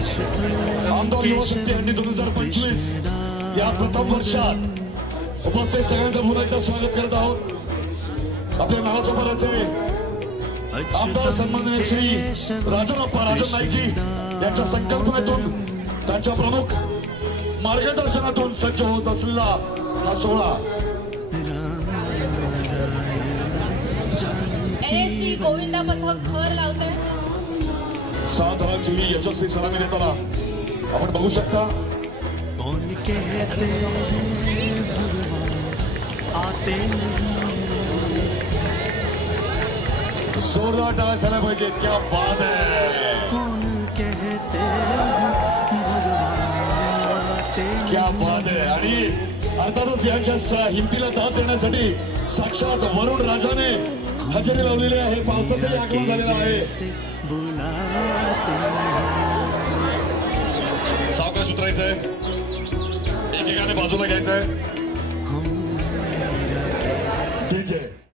आमदार युवा शक्ती हंडी 2025 या प्रथम वर्षात उपस्थित सगळ्यांचं पुन्हा एकदा स्वागत करत आहोत। आपल्या महासभाचे आमदार सन्माननीय श्री राजन नाईकजी यांच्या संकल्पनेतून त्यांच्या प्रमुख मार्गदर्शनातून सज्ज होत असलेला हा सोहळा श्री गोविंदा पथक खबर लावते। 7 यशस्वी सलामी देताना आपण बघू शकता। जोरदार टाळ्या झाल्या पाहिजे। क्या बात है, क्या बात है। आणि अर्थातच यांच्या हिमतीला दाद देण्यासाठी साक्षात वरुण राजाने हजेरी लावलेली आहे। पावसाचंही आगमन झालेलं आहे। सावकाश उतरायचंय, एकेकाने बाजूला घ्यायचंय।